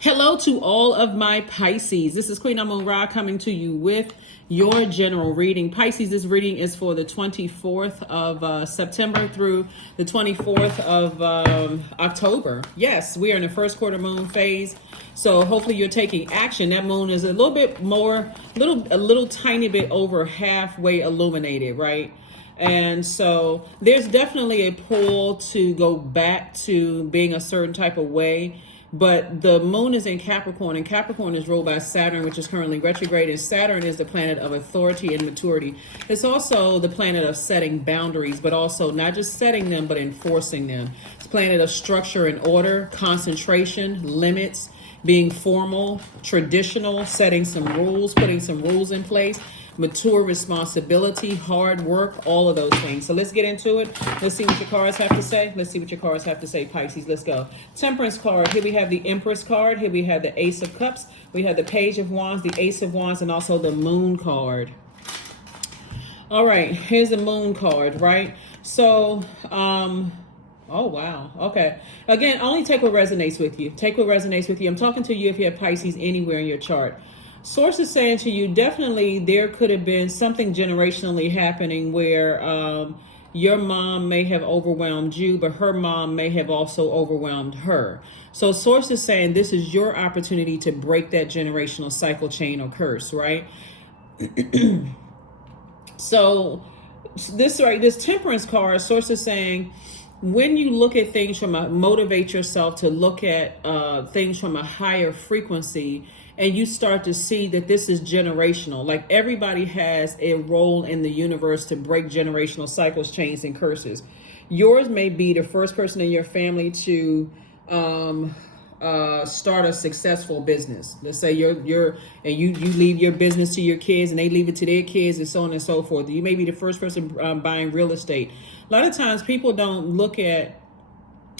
Hello to all of my Pisces. This is Queen Amun Ra coming to you with your general reading. Pisces, this reading is for the 24th of September through the 24th of October. Yes, we are in the first quarter moon phase. So hopefully you're taking action. That moon is a little bit more, a little tiny bit over halfway illuminated, right? And so there's definitely a pull to go back to being a certain type of way. But the moon is in Capricorn, and Capricorn is ruled by Saturn, which is currently retrograde, and Saturn is the planet of authority and maturity. It's also the planet of setting boundaries, but also not just setting them, but enforcing them. It's a planet of structure and order, concentration, limits, being formal, traditional, setting some rules, putting some rules in place, mature responsibility, hard work, all of those things. So let's get into it. Let's see what your cards have to say. Let's see what your cards have to say, Pisces. Let's go. Temperance card. Here we have the Empress card. Here we have the Ace of Cups. We have the Page of Wands, the Ace of Wands, and also the Moon card. All right, here's the Moon card, right? So, oh, wow. Okay. Again, only take what resonates with you. Take what resonates with you. I'm talking to you if you have Pisces anywhere in your chart. Source is saying to you, definitely there could have been something generationally happening where your mom may have overwhelmed you, but her mom may have also overwhelmed her. So source is saying this is your opportunity to break that generational cycle, chain, or curse, right? So this temperance card, source is saying, when you look at things motivate yourself to look at things from a higher frequency, and you start to see that this is generational. Like everybody has a role in the universe to break generational cycles, chains, and curses. Yours may be the first person in your family to start a successful business. Let's say you leave your business to your kids and they leave it to their kids and so on and so forth. You may be the first person buying real estate. A lot of times people don't look at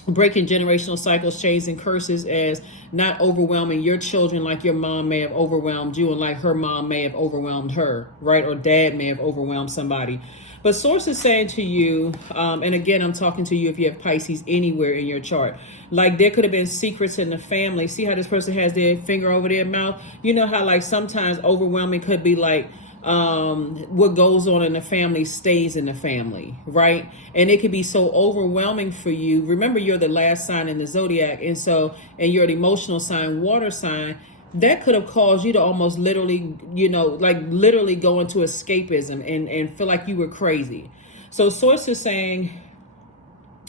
breaking generational cycles, chains, and curses as not overwhelming your children like your mom may have overwhelmed you and like her mom may have overwhelmed her, right? Or dad may have overwhelmed somebody. But source is saying to you, and again, I'm talking to you if you have Pisces anywhere in your chart, like there could have been secrets in the family. See how this person has their finger over their mouth? You know how like sometimes overwhelming could be like, what goes on in the family stays in the family, right? And it could be so overwhelming for you. Remember, you're the last sign in the Zodiac, and you're an emotional sign, water sign. That could have caused you to almost literally, literally go into escapism and feel like you were crazy. So source is saying,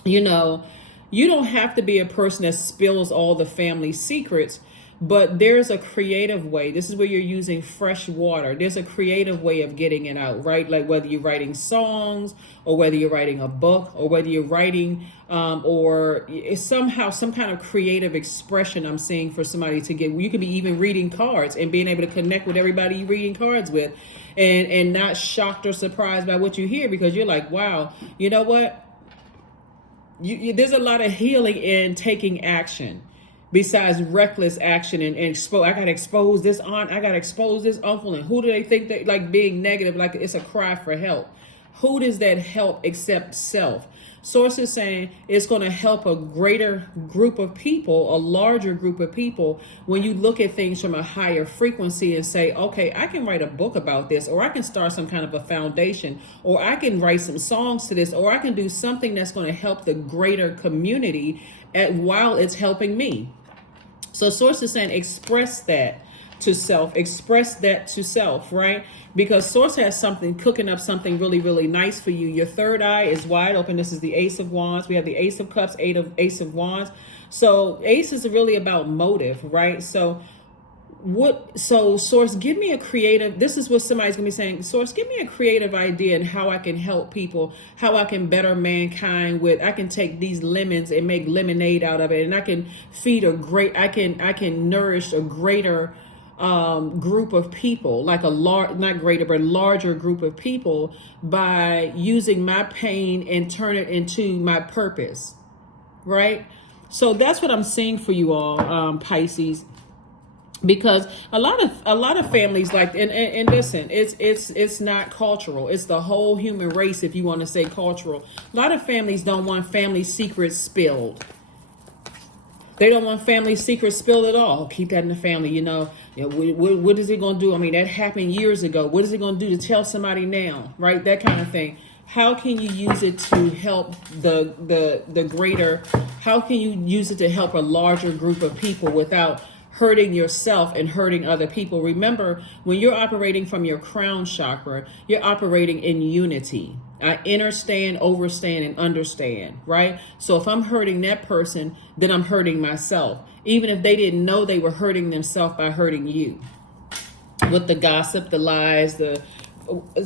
you don't have to be a person that spills all the family secrets, but there's a creative way. This is where you're using fresh water. There's a creative way of getting it out, right? Like whether you're writing songs or whether you're writing a book or whether you're writing or it's somehow some kind of creative expression I'm seeing for somebody to get. You could be even reading cards and being able to connect with everybody you're reading cards with and not shocked or surprised by what you hear because you're like, wow, you know what? There's a lot of healing in taking action. Besides reckless action and I gotta expose this aunt, I gotta expose this uncle, and who do they think they like being negative? Like it's a cry for help. Who does that help except self? Source is saying it's going to help a greater group of people, a larger group of people, when you look at things from a higher frequency and say, okay, I can write a book about this, or I can start some kind of a foundation, or I can write some songs to this, or I can do something that's going to help the greater community while it's helping me. So source is saying express that to self, right? Because source has something cooking up, something really, really nice for you. Your third eye is wide open. This is the Ace of Wands. We have the Ace of Cups, Ace of Wands. So Ace is really about motive, right? So source, give me a creative, this is what somebody's gonna be saying, source, give me a creative idea and how I can help people, how I can better mankind I can take these lemons and make lemonade out of it, and I can feed I can nourish a greater group of people, like not greater, but larger group of people by using my pain and turn it into my purpose, right? So that's what I'm seeing for you all, Pisces. Because a lot of families like and listen, it's not cultural. It's the whole human race, if you want to say cultural. A lot of families don't want family secrets spilled. They don't want family secrets spilled at all. Keep that in the family. What is it going to do? I mean, that happened years ago. What is it going to do to tell somebody now? Right? That kind of thing. How can you use it to help the greater? How can you use it to help a larger group of people without hurting yourself and hurting other people? Remember, when you're operating from your crown chakra, you're operating in unity. I understand, overstand, and understand, right? So if I'm hurting that person, then I'm hurting myself, even if they didn't know they were hurting themselves by hurting you with the gossip, the lies, the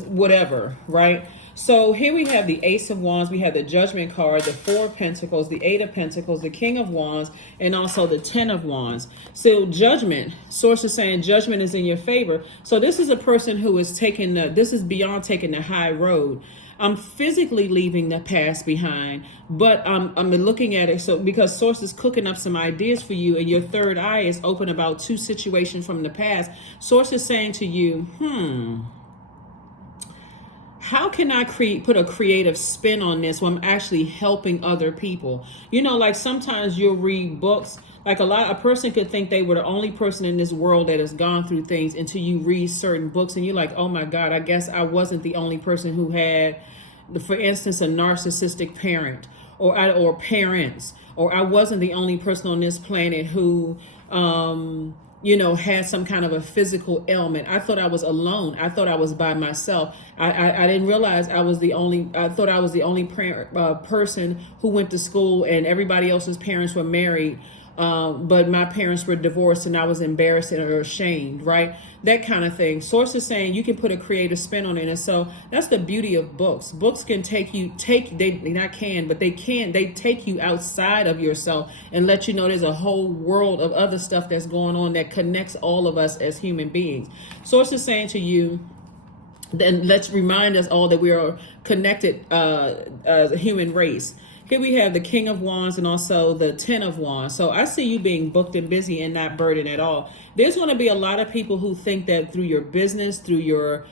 whatever, right? So here we have the Ace of Wands, we have the Judgment card, the Four of Pentacles, the Eight of Pentacles, the King of Wands, and also the Ten of Wands. So Judgment, Source is saying Judgment is in your favor. So this is a person who is this is beyond taking the high road. I'm physically leaving the past behind, but I'm looking at it. So because Source is cooking up some ideas for you, and your third eye is open about two situations from the past. Source is saying to you, how can I put a creative spin on this when I'm actually helping other people? Like sometimes you'll read books, like a person could think they were the only person in this world that has gone through things until you read certain books and you're like, oh my God, I guess I wasn't the only person who had, for instance, a narcissistic parent or parents, or I wasn't the only person on this planet who, had some kind of a physical ailment. I thought I was alone. I thought I was by myself. I didn't realize I thought I was the only person who went to school and everybody else's parents were married. But my parents were divorced and I was embarrassed or ashamed, right? That kind of thing. Source is saying you can put a creative spin on it. And so that's the beauty of books. Books can they take you outside of yourself and let you know there's a whole world of other stuff that's going on that connects all of us as human beings. Source is saying to you, then let's remind us all that we are connected as a human race. Here we have the King of Wands and also the Ten of Wands. So I see you being booked and busy and not burdened at all. There's going to be a lot of people who think that through your business, through your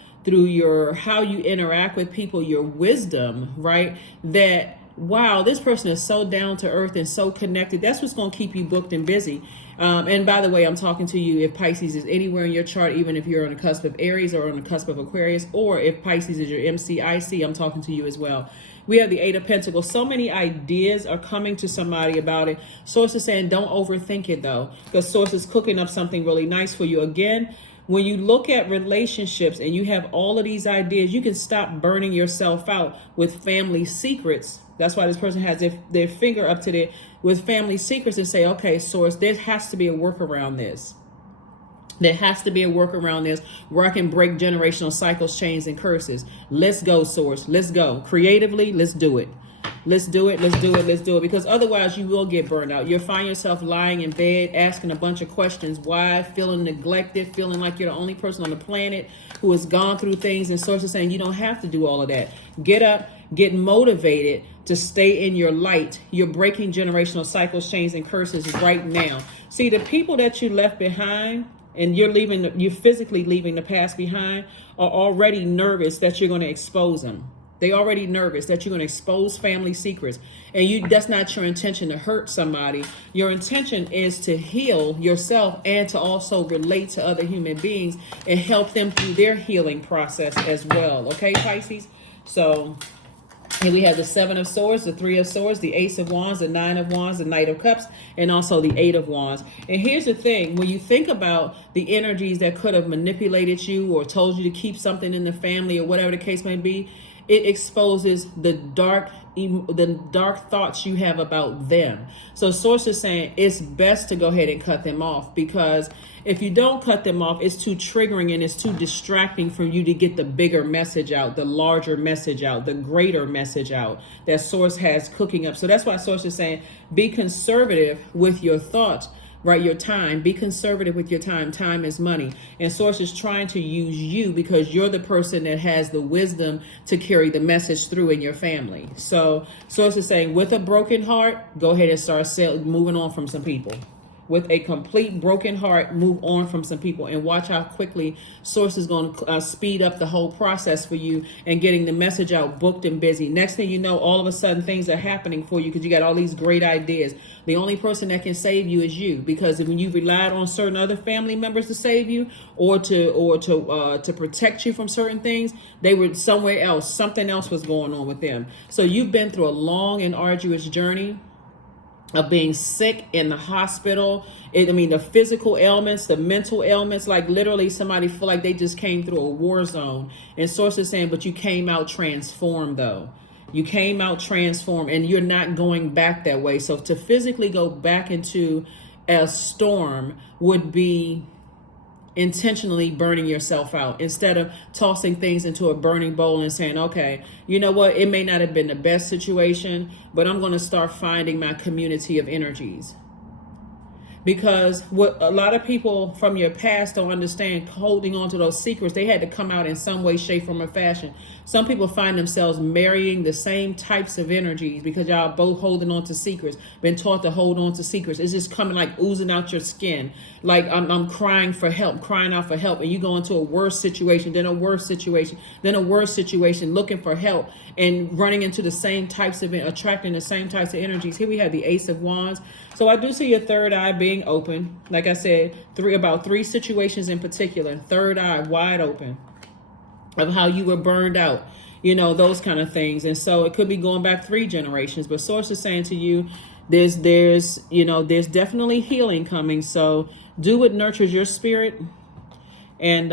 how you interact with people, your wisdom, right? That, wow, this person is so down to earth and so connected. That's what's going to keep you booked and busy. And by the way, I'm talking to you if Pisces is anywhere in your chart, even if you're on the cusp of Aries or on the cusp of Aquarius, or if Pisces is your MCIC, I'm talking to you as well. We have the Eight of Pentacles. So many ideas are coming to somebody about it. Source is saying don't overthink it though, because Source is cooking up something really nice for you. Again, when you look at relationships and you have all of these ideas, you can stop burning yourself out with family secrets. That's why this person has their finger up to there with family secrets and say, okay, Source, there has to be a workaround this. There has to be a workaround this where I can break generational cycles, chains, and curses. Let's go, Source. Let's go. Creatively, let's do it. Let's do it. Let's do it. Let's do it. Because otherwise you will get burned out. You'll find yourself lying in bed, asking a bunch of questions. Why? Feeling neglected, feeling like you're the only person on the planet who has gone through things. And Source is saying you don't have to do all of that. Get up, get motivated to stay in your light. You're breaking generational cycles, chains, and curses right now. See, the people that you left behind, and you're physically leaving the past behind, are already nervous that you're going to expose them. They're already nervous that you're going to expose family secrets. And that's not your intention to hurt somebody. Your intention is to heal yourself and to also relate to other human beings and help them through their healing process as well. Okay, Pisces? So here we have the Seven of Swords, the Three of Swords, the Ace of Wands, the Nine of Wands, the Knight of Cups, and also the Eight of Wands. And here's the thing. When you think about the energies that could have manipulated you or told you to keep something in the family or whatever the case may be, it exposes the dark thoughts you have about them. So Source is saying it's best to go ahead and cut them off, because if you don't cut them off, it's too triggering and it's too distracting for you to get the bigger message out, the larger message out, the greater message out that Source has cooking up. So that's why Source is saying be conservative with your thoughts. Right, your time. Be conservative with your time. Time is money. And Source is trying to use you because you're the person that has the wisdom to carry the message through in your family. So Source is saying with a broken heart, go ahead and start moving on from some people. with a complete broken heart move on from some people, and watch how quickly Source is going to speed up the whole process for you and getting the message out, booked and busy. Next thing you know, all of a sudden things are happening for you because you got all these great ideas. The only person that can save you is you, because when you relied on certain other family members to save you or to protect you from certain things, they were somewhere else. Something else was going on with them. So you've been through a long and arduous journey of being sick in the hospital. The physical ailments, the mental ailments, like literally somebody feel like they just came through a war zone. And Source is saying, but you came out transformed though. You came out transformed, and you're not going back that way. So to physically go back into a storm would be intentionally burning yourself out, instead of tossing things into a burning bowl and saying, okay, you know what, it may not have been the best situation, but I'm going to start finding my community of energies. Because what a lot of people from your past don't understand, holding on to those secrets, they had to come out in some way, shape, form, or fashion. Some people find themselves marrying the same types of energies because y'all both holding on to secrets, been taught to hold on to secrets. It's just coming like oozing out your skin. Like I'm crying for help, crying out for help. And you go into a worse situation, then a worse situation, then a worse situation, looking for help and running into the same types of, attracting the same types of energies. Here we have the Ace of Wands. So I do see your third eye being open. Like I said, about three situations in particular, third eye wide open, of how you were burned out, those kind of things. And so it could be going back 3 generations, but Source is saying to you, there's definitely healing coming. So do what nurtures your spirit, and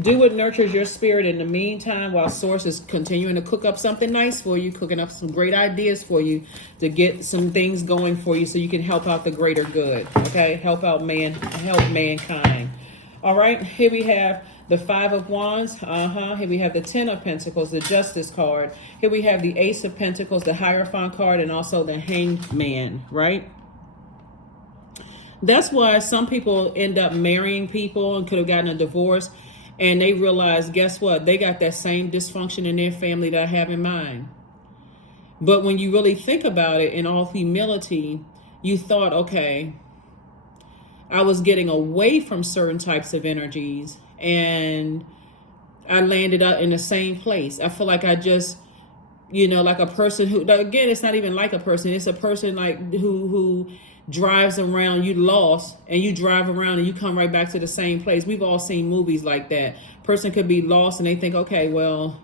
do what nurtures your spirit in the meantime, while Source is continuing to cook up something nice for you, cooking up some great ideas for you to get some things going for you so you can help out the greater good. Okay, help mankind. All right, here we have the 5 of Wands. Here we have the 10 of Pentacles, the Justice card. Here we have the Ace of Pentacles, the Hierophant card, and also the Hanged Man, right? That's why some people end up marrying people and could have gotten a divorce, and they realize, guess what? They got that same dysfunction in their family that I have in mine. But when you really think about it in all humility, you thought, okay, I was getting away from certain types of energies, and I landed up in the same place. I feel like I just, like a person who, again, it's not even like a person. It's a person like who drives around, you lost, and you drive around and you come right back to the same place. We've all seen movies like that. Person could be lost and they think, okay, well,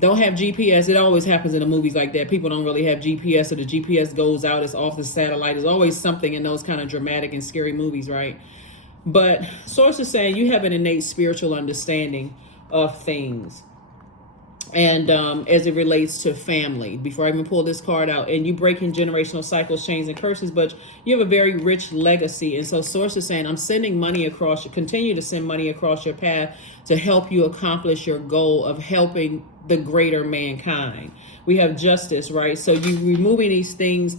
don't have GPS. It always happens in the movies like that. People don't really have GPS, so the GPS goes out, it's off the satellite. There's always something in those kind of dramatic and scary movies, right? But Source is saying you have an innate spiritual understanding of things. And as it relates to family, before I even pull this card out, and you breaking generational cycles, chains, and curses, but you have a very rich legacy. And so Source is saying, I'm sending money across, continue to send money across your path to help you accomplish your goal of helping the greater mankind. We have Justice, right? So you removing these things.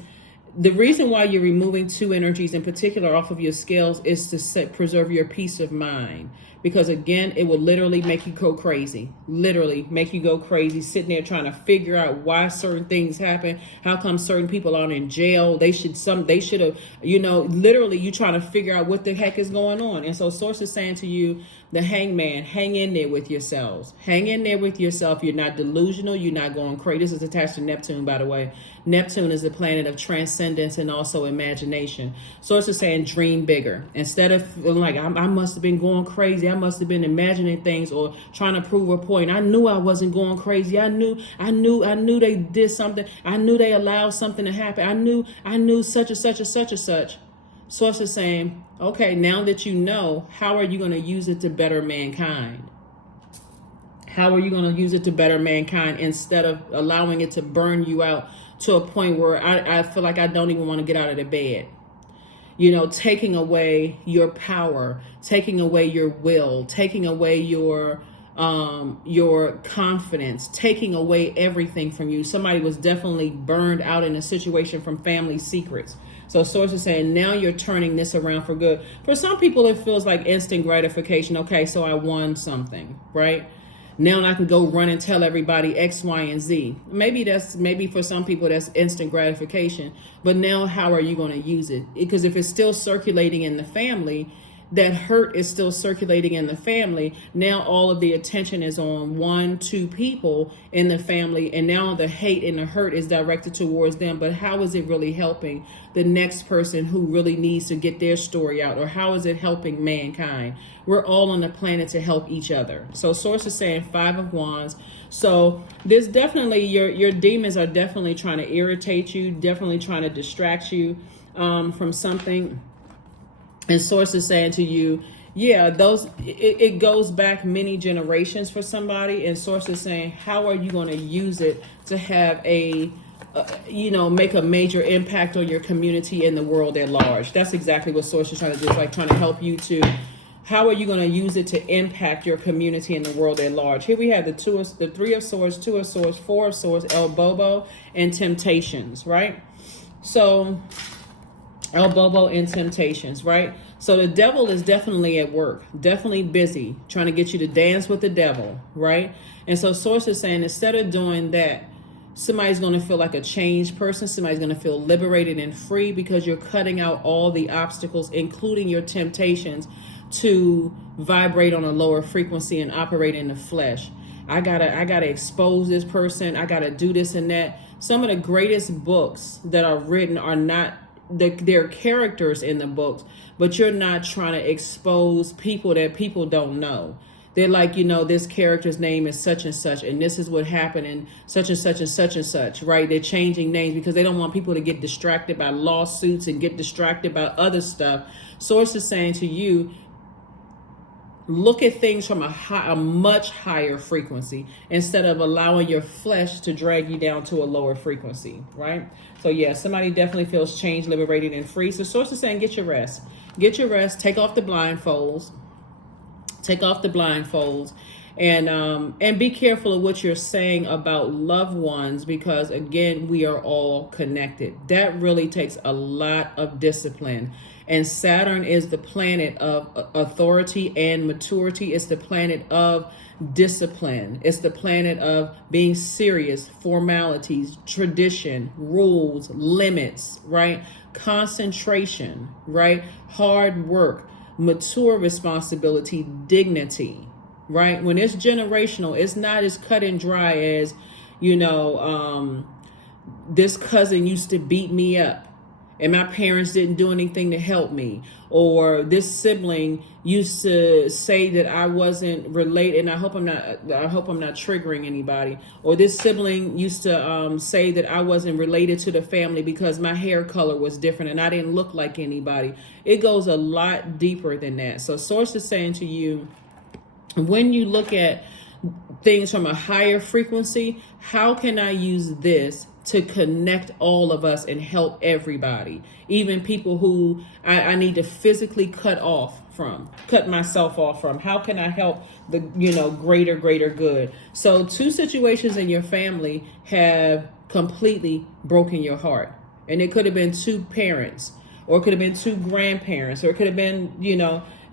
The reason why you're removing 2 energies in particular off of your scales is to preserve your peace of mind. Because again, it will literally make you go crazy. Literally make you go crazy, sitting there trying to figure out why certain things happen. How come certain people aren't in jail? They should have, literally you trying to figure out what the heck is going on. And so Source is saying to you, the Hangman, hang in there with yourselves. Hang in there with yourself. You're not delusional. You're not going crazy. This is attached to Neptune, by the way. Neptune is the planet of transcendence and also imagination. Source is saying dream bigger. Instead of feeling like I must have been going crazy, I must have been imagining things or trying to prove a point. I knew I wasn't going crazy. I knew they did something. I knew they allowed something to happen. I knew such and such and such and such. Source is saying, okay, now that you know, how are you going to use it to better mankind? How are you going to use it to better mankind instead of allowing it to burn you out to a point where I feel like I don't even want to get out of the bed? Taking away your power, taking away your will, taking away your confidence, taking away everything from you. Somebody was definitely burned out in a situation from family secrets. So Source is saying, now you're turning this around for good. For some people, it feels like instant gratification. Okay, so I won something, right? Now I can go run and tell everybody X, Y, and Z. Maybe for some people that's instant gratification. But now how are you going to use it? Because if it's still circulating in the family, that hurt is still circulating in the family. Now all of the attention is on 1-2 people in the family, and now the hate and the hurt is directed towards them. But how is it really helping the next person who really needs to get their story out? Or how is it helping mankind? We're all on the planet to help each other. So source is saying 5 of Wands. So there's definitely, your demons are definitely trying to irritate you, definitely trying to distract you from something. And source is saying to you, yeah, it goes back many generations for somebody. And source is saying, how are you going to use it to have make a major impact on your community and the world at large? That's exactly what source is trying to do. It's like trying to help you to, how are you going to use it to impact your community and the world at large? Here we have the 3 of Swords, 2 of Swords, 4 of Swords, El Bobo, and Temptations, right? So El Bobo and Temptations, right? So the devil is definitely at work, definitely busy, trying to get you to dance with the devil, right? And so source is saying, instead of doing that, somebody's going to feel like a changed person. Somebody's going to feel liberated and free because you're cutting out all the obstacles, including your temptations to vibrate on a lower frequency and operate in the flesh. I gotta expose this person. I gotta do this and that. Some of the greatest books that are written are not, they're characters in the books, but you're not trying to expose people that people don't know. They're like, this character's name is such and such, and this is what happened, and such and such and such and such, right? They're changing names because they don't want people to get distracted by lawsuits and get distracted by other stuff. Source is saying to you, look at things from a much higher frequency instead of allowing your flesh to drag you down to a lower frequency, right? So yeah, somebody definitely feels changed, liberated, and free. So source is saying, get your rest. Get your rest. Take off the blindfolds. Take off the blindfolds. And be careful of what you're saying about loved ones, because again, we are all connected. That really takes a lot of discipline. And Saturn is the planet of authority and maturity. It's the planet of discipline. It's the planet of being serious, formalities, tradition, rules, limits, right? Concentration, right? Hard work, mature responsibility, dignity, right? When it's generational, it's not as cut and dry as, this cousin used to beat me up and my parents didn't do anything to help me, or this sibling used to say that I wasn't related, and I hope I'm not triggering anybody, or this sibling used to say that I wasn't related to the family because my hair color was different and I didn't look like anybody. It goes a lot deeper than that. So source is saying to you, when you look at things from a higher frequency, how can I use this to connect all of us and help everybody, even people who I need to physically cut myself off from? How can I help the, greater good? So 2 situations in your family have completely broken your heart. And it could have been 2 parents, or it could have been 2 grandparents, or it could have been,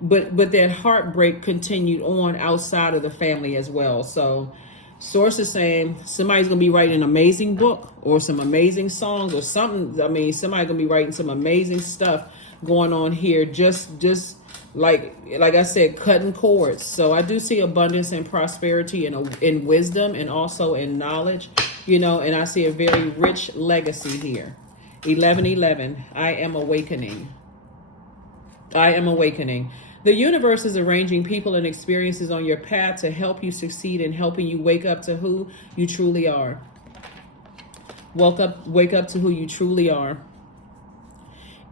but that heartbreak continued on outside of the family as well. So source is saying somebody's going to be writing an amazing book or some amazing songs or something. I mean, somebody's going to be writing some amazing stuff going on here. Just like I said, cutting cords. So I do see abundance and prosperity in wisdom and also in knowledge, and I see a very rich legacy here. 11:11. I am awakening. I am awakening. The universe is arranging people and experiences on your path to help you succeed and helping you wake up to who you truly are. Wake up to who you truly are.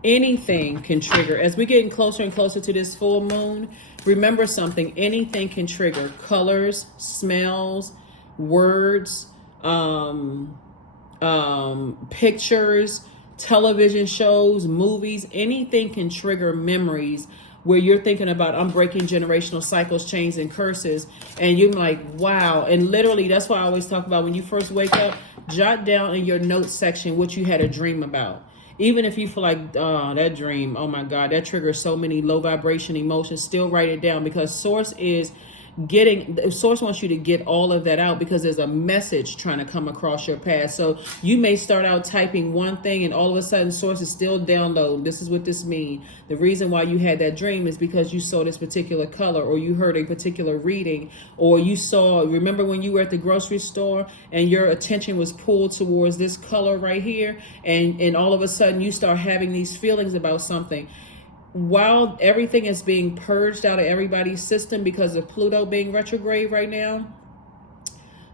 Anything can trigger. As we're getting closer and closer to this full moon, remember something. Anything can trigger. Colors, smells, words, pictures, television shows, movies. Anything can trigger memories where you're thinking about, I'm breaking generational cycles, chains, and curses. And you're like, wow. And literally, that's why I always talk about when you first wake up, jot down in your notes section what you had a dream about. Even if you feel like, that dream, oh my God, that triggers so many low vibration emotions, still write it down, because source is the source wants you to get all of that out because there's a message trying to come across your path. So you may start out typing one thing and all of a sudden source is still download. This is what this means. The reason why you had that dream is because you saw this particular color, or you heard a particular reading, or you saw, remember when you were at the grocery store and your attention was pulled towards this color right here, and all of a sudden you start having these feelings about something. While everything is being purged out of everybody's system because of Pluto being retrograde right now,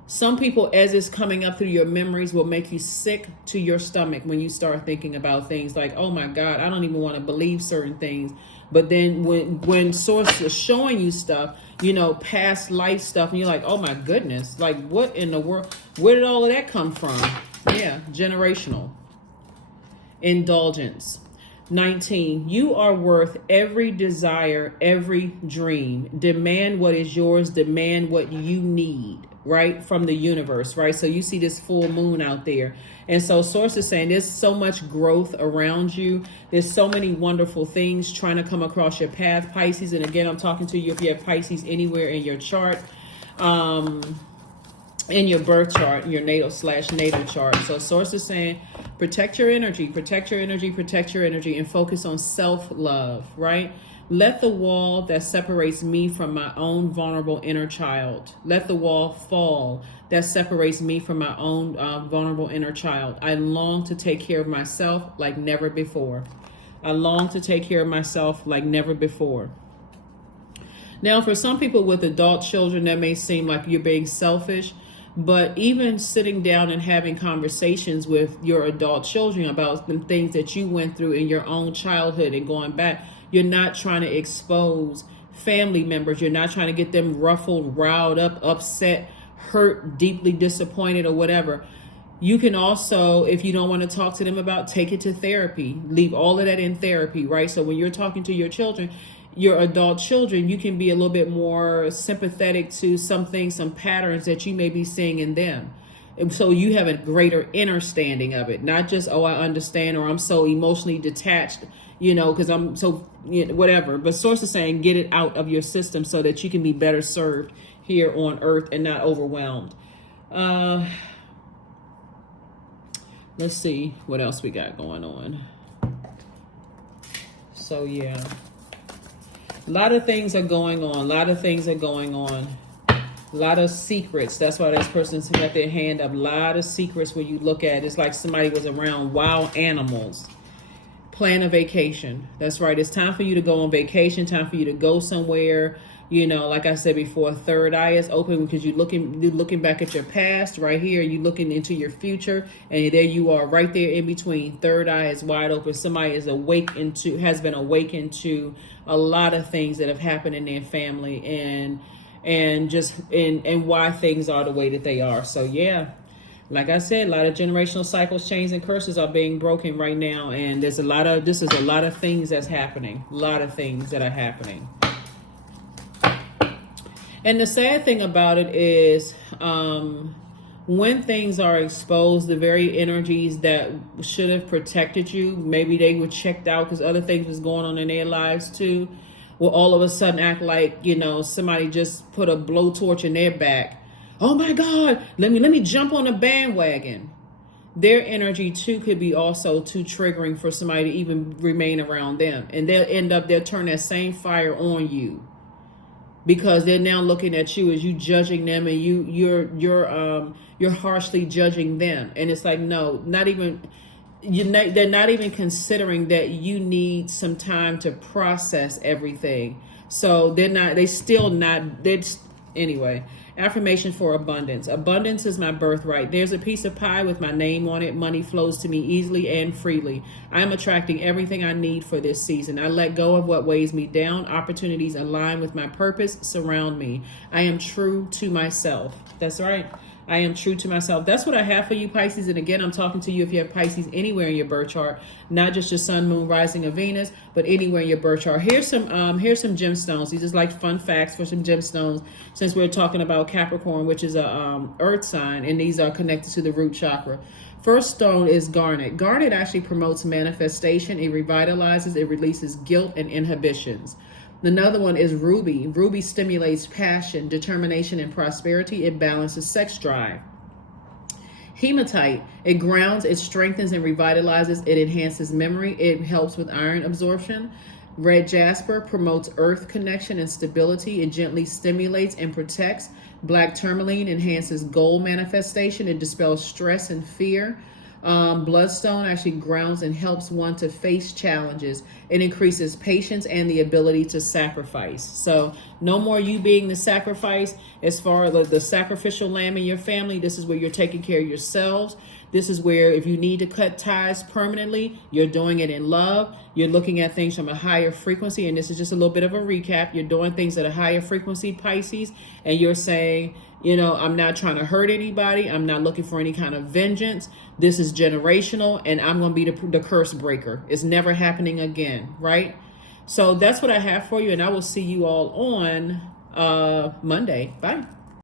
some people, as it's coming up through your memories, will make you sick to your stomach when you start thinking about things like, oh my God, I don't even want to believe certain things. But then when source is showing you stuff, past life stuff, and you're like, oh my goodness, like what in the world, where did all of that come from? Yeah, generational. Indulgence. 19, you are worth every desire, every dream. Demand what is yours, demand what you need, right? From the universe, right? So you see this full moon out there. And so source is saying there's so much growth around you. There's so many wonderful things trying to come across your path, Pisces. And again, I'm talking to you if you have Pisces anywhere in your chart. In your birth chart, your natal/natal chart. So source is saying protect your energy, protect your energy, protect your energy, and focus on self-love, right? Let the wall that separates me from my own vulnerable inner child, let the wall fall that separates me from my own vulnerable inner child. I long to take care of myself like never before. I long to take care of myself like never before. Now, for some people with adult children, that may seem like you're being selfish. But even sitting down and having conversations with your adult children about the things that you went through in your own childhood and going back, you're not trying to expose family members. You're not trying to get them ruffled, riled up, upset, hurt, deeply disappointed, or whatever. You can also, if you don't want to talk to them about, take it to therapy. Leave all of that in therapy, right? So when you're talking to your children, your adult children, you can be a little bit more sympathetic to some things, some patterns that you may be seeing in them. And so you have a greater understanding of it, not just, oh, I understand, or I'm so emotionally detached, because I'm so, whatever. But source is saying get it out of your system so that you can be better served here on earth and not overwhelmed. Let's see what else we got going on. So, yeah. A lot of things are going on. A lot of things are going on. A lot of secrets. That's why this person's got their hand up. A lot of secrets when you look at it. It's like somebody was around wild animals. Plan a vacation. That's right. It's time for you to go on vacation. Time for you to go somewhere. Like I said before, third eye is open because you're looking back at your past right here. You're looking into your future, and there you are right there in between. Third eye is wide open. Somebody is has been awakened to a lot of things that have happened in their family and why things are the way that they are. So yeah, like I said, a lot of generational cycles, chains, and curses are being broken right now, and this is a lot of things that's happening. A lot of things that are happening. And the sad thing about it is when things are exposed, the very energies that should have protected you, maybe they were checked out because other things was going on in their lives too, will all of a sudden act like, somebody just put a blowtorch in their back. Oh my God, let me jump on a bandwagon. Their energy too could be also too triggering for somebody to even remain around them. And they'll turn that same fire on you. Because they're now looking at you as you judging them, and you're harshly judging them, and it's like they're not even considering that you need some time to process everything. So anyway. Affirmation for abundance. Abundance is my birthright. There's a piece of pie with my name on it. Money flows to me easily and freely. I am attracting everything I need for this season. I let go of what weighs me down. Opportunities align with my purpose surround me. I am true to myself. That's right. I am true to myself. That's what I have for you, Pisces. And again, I'm talking to you if you have Pisces anywhere in your birth chart, not just your sun, moon, rising, or Venus, but anywhere in your birth chart. Here's some gemstones. These are like fun facts for some gemstones, since we're talking about Capricorn, which is a earth sign, and these are connected to the root chakra. First stone is garnet. Garnet actually promotes manifestation. It revitalizes. It releases guilt and inhibitions. Another one is ruby. Ruby stimulates passion, determination, and prosperity. It balances sex drive. Hematite, it grounds, it strengthens and revitalizes, it enhances memory, it helps with iron absorption. Red jasper promotes earth connection and stability, it gently stimulates and protects. Black tourmaline enhances goal manifestation, it dispels stress and fear. Bloodstone actually grounds and helps one to face challenges. It increases patience and the ability to sacrifice. So no more you being the sacrifice. As far as the sacrificial lamb in your family, this is where you're taking care of yourselves. This is where if you need to cut ties permanently, you're doing it in love. You're looking at things from a higher frequency. And this is just a little bit of a recap. You're doing things at a higher frequency, Pisces. And you're saying, you know, I'm not trying to hurt anybody. I'm not looking for any kind of vengeance. This is generational, and I'm going to be the curse breaker. It's never happening again, right? So that's what I have for you, and I will see you all on Monday. Bye.